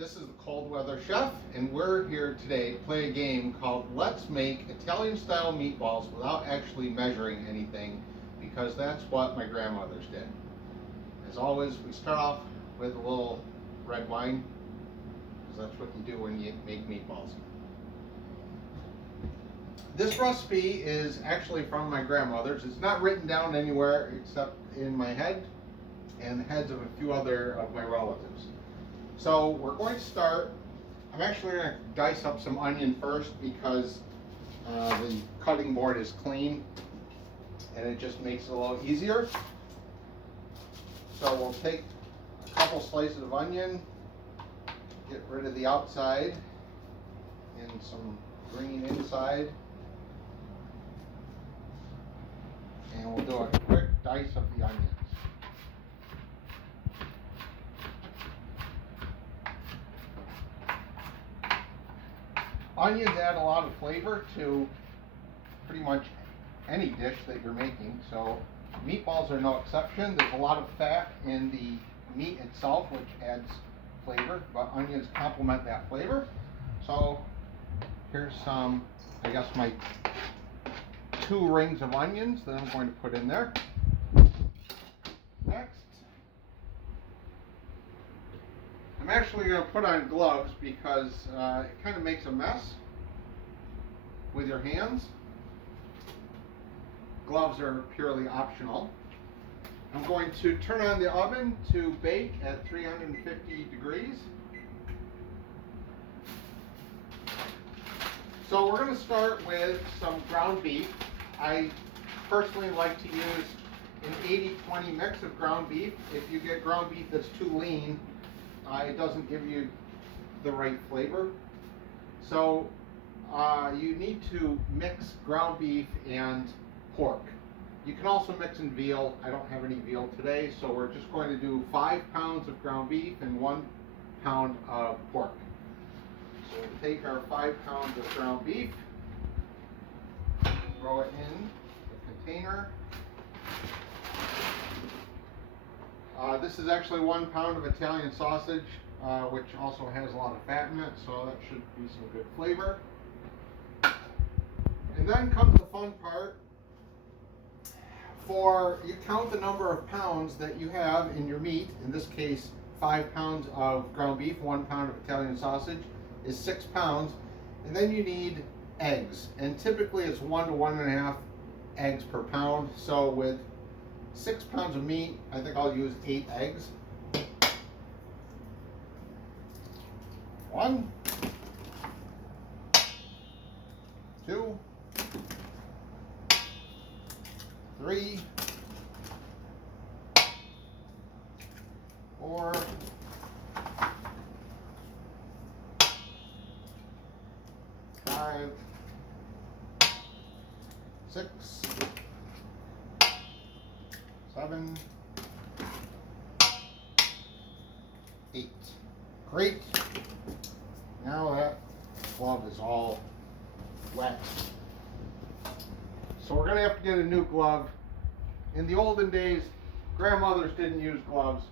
This is the Cold Weather Chef, and we're here today to play a game called Let's Make Italian Style Meatballs without actually measuring anything, because that's what my grandmothers did. As always, we start off with a little red wine, because that's what you do when you make meatballs. This recipe is actually from my grandmother's. It's not written down anywhere except in my head and the heads of a few other of my relatives. So we're going to start. I'm actually going to dice up some onion first because the cutting board is clean and it just makes it a little easier. So we'll take a couple slices of onion, get rid of the outside and some green inside, and we'll do a quick dice of the onions. Onions add a lot of flavor to pretty much any dish that you're making, so meatballs are no exception. There's a lot of fat in the meat itself, which adds flavor, but onions complement that flavor. So here's some, I guess, my 2 rings of onions that I'm going to put in there. Next, I'm actually going to put on gloves because it kind of makes a mess with your hands. Gloves are purely optional. I'm going to turn on the oven to bake at 350 degrees. So we're going to start with some ground beef. I personally like to use an 80-20 mix of ground beef. If you get ground beef that's too lean, it doesn't give you the right flavor. So you need to mix ground beef and pork. You can also mix in veal. I don't have any veal today, so we're just going to do 5 pounds of ground beef and 1 pound of pork. So we'll take our 5 pounds of ground beef, throw it in the container. This is actually 1 pound of Italian sausage, which also has a lot of fat in it, so that should be some good flavor. And then comes the fun part. You count the number of pounds that you have in your meat. In this case, 5 pounds of ground beef, 1 pound of Italian sausage is 6 pounds. And then you need eggs. And typically it's 1 to 1.5 eggs per pound. So with 6 pounds of meat, I think I'll use 8 eggs. 1, 2, 3, 4, 5, 6, 7, 8. Great. Now that glove is all wet. So we're going to have to get a new glove. In the olden days, grandmothers didn't use gloves,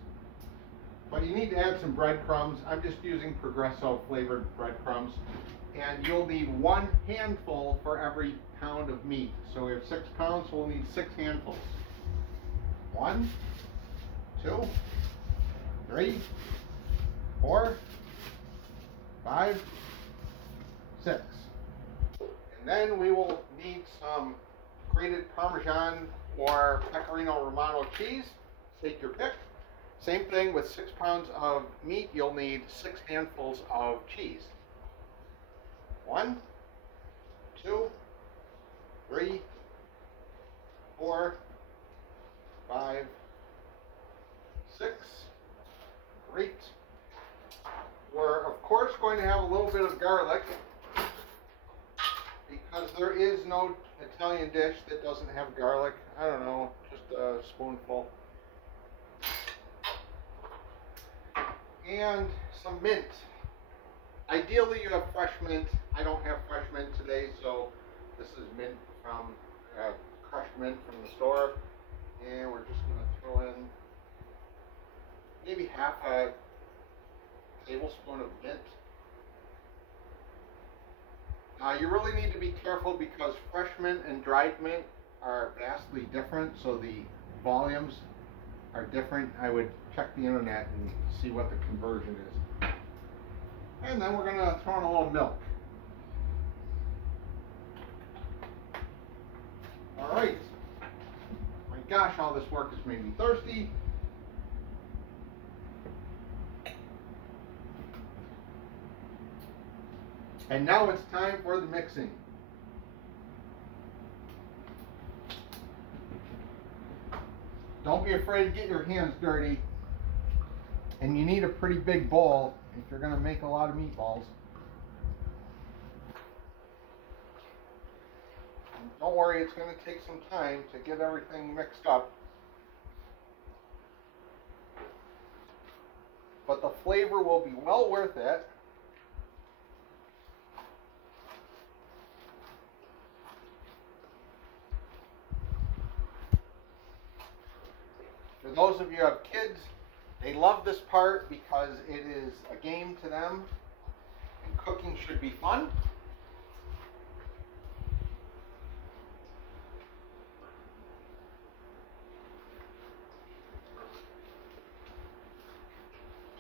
but you need to add some breadcrumbs. I'm just using Progresso flavored breadcrumbs. And you'll need 1 handful for every pound of meat. So we have 6 pounds, so we'll need 6 handfuls. 1, 2, 3, 4, 5, 6. And then we will need some grated Parmesan or Pecorino Romano cheese. Take your pick. Same thing with 6 pounds of meat, you'll need 6 handfuls of cheese. 1, 2, 3, 4, 5, 6. Great. We're of course going to have a little bit of garlic because there is no Italian dish that doesn't have garlic. I don't know, just a spoonful. And some mint. Ideally you have fresh mint. I don't have fresh mint today, so this is mint from crushed mint from the store. And we're just going to throw in maybe half a tablespoon of mint. You really need to be careful because fresh mint and dried mint are vastly different, so the volumes are different. I would check the internet and see what the conversion is. And then we're going to throw in a little milk. All right. My gosh, all this work has made me thirsty. And now it's time for the mixing. Don't be afraid to get your hands dirty. And you need a pretty big bowl if you're going to make a lot of meatballs. And don't worry, it's going to take some time to get everything mixed up. But the flavor will be well worth it. For those of you who have kids, they love this part because it is a game to them, and cooking should be fun.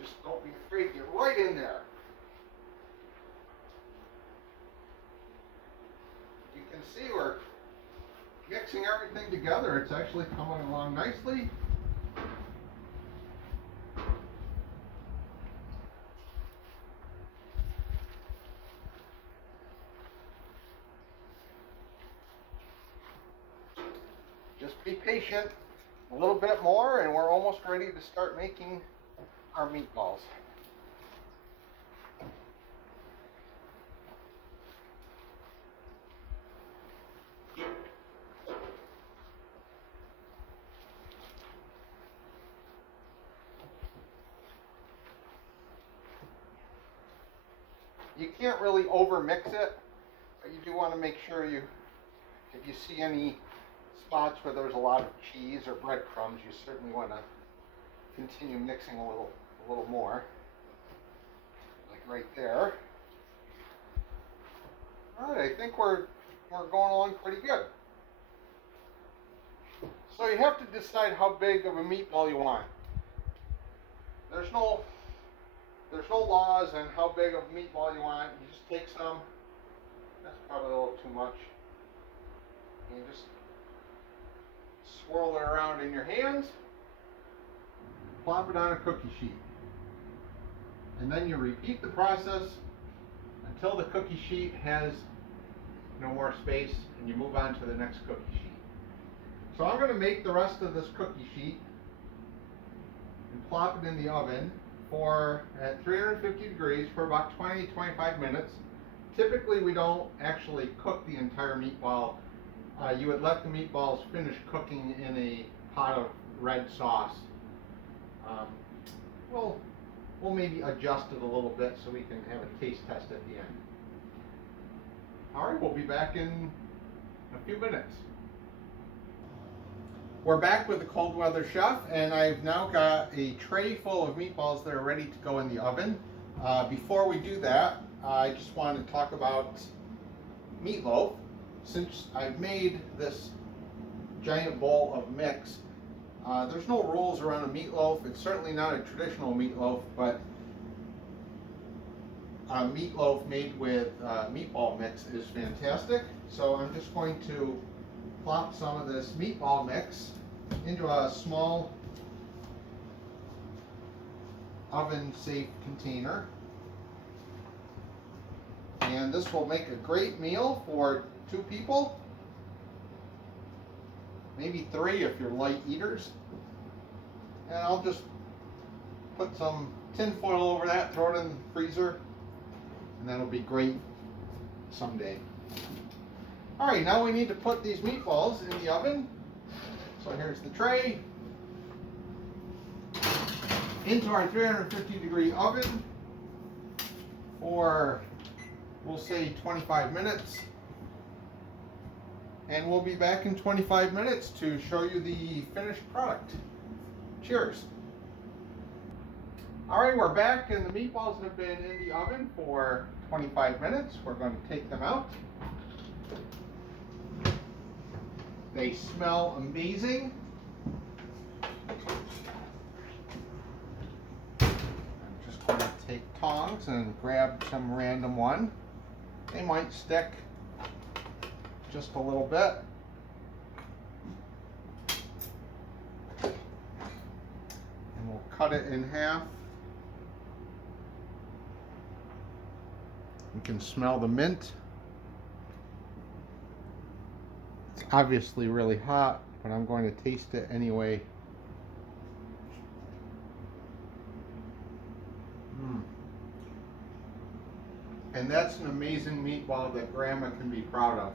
Just don't be afraid, get right in there. You can see we're mixing everything together. It's actually coming along nicely. Just be patient, a little bit more, and we're almost ready to start making our meatballs. You can't really over mix it, but you do want to make sure if you see any spots where there's a lot of cheese or breadcrumbs, you certainly want to continue mixing a little more, like right there. All right, I think we're going along pretty good. So you have to decide how big of a meatball you want. There's no laws on how big of a meatball you want. You just take some. That's probably a little too much. And just swirl it around in your hands, plop it on a cookie sheet. And then you repeat the process until the cookie sheet has no more space and you move on to the next cookie sheet. So I'm going to make the rest of this cookie sheet and plop it in the oven at 350 degrees for about 20-25 minutes. Typically we don't actually cook the entire meatball. You would let the meatballs finish cooking in a pot of red sauce. We'll maybe adjust it a little bit so we can have a taste test at the end. All right, we'll be back in a few minutes. We're back with the Cold Weather Chef, and I've now got a tray full of meatballs that are ready to go in the oven. Before we do that, I just wanted to talk about meatloaf. Since I've made this giant bowl of mix, there's no rules around a meatloaf. It's certainly not a traditional meatloaf, but a meatloaf made with meatball mix is fantastic. So I'm just going to plop some of this meatball mix into a small oven-safe container. And this will make a great meal for 2 people, maybe 3 if you're light eaters. And I'll just put some tin foil over that, throw it in the freezer, and that'll be great someday. All right, now we need to put these meatballs in the oven. So here's the tray. Into our 350 degree oven for, we'll say 25 minutes. And we'll be back in 25 minutes to show you the finished product. Cheers. All right, we're back, and the meatballs have been in the oven for 25 minutes. We're going to take them out. They smell amazing. I'm just going to take tongs and grab some random one. They might stick just a little bit. And we'll cut it in half. You can smell the mint. It's obviously really hot, but I'm going to taste it anyway. And that's an amazing meatball that Grandma can be proud of.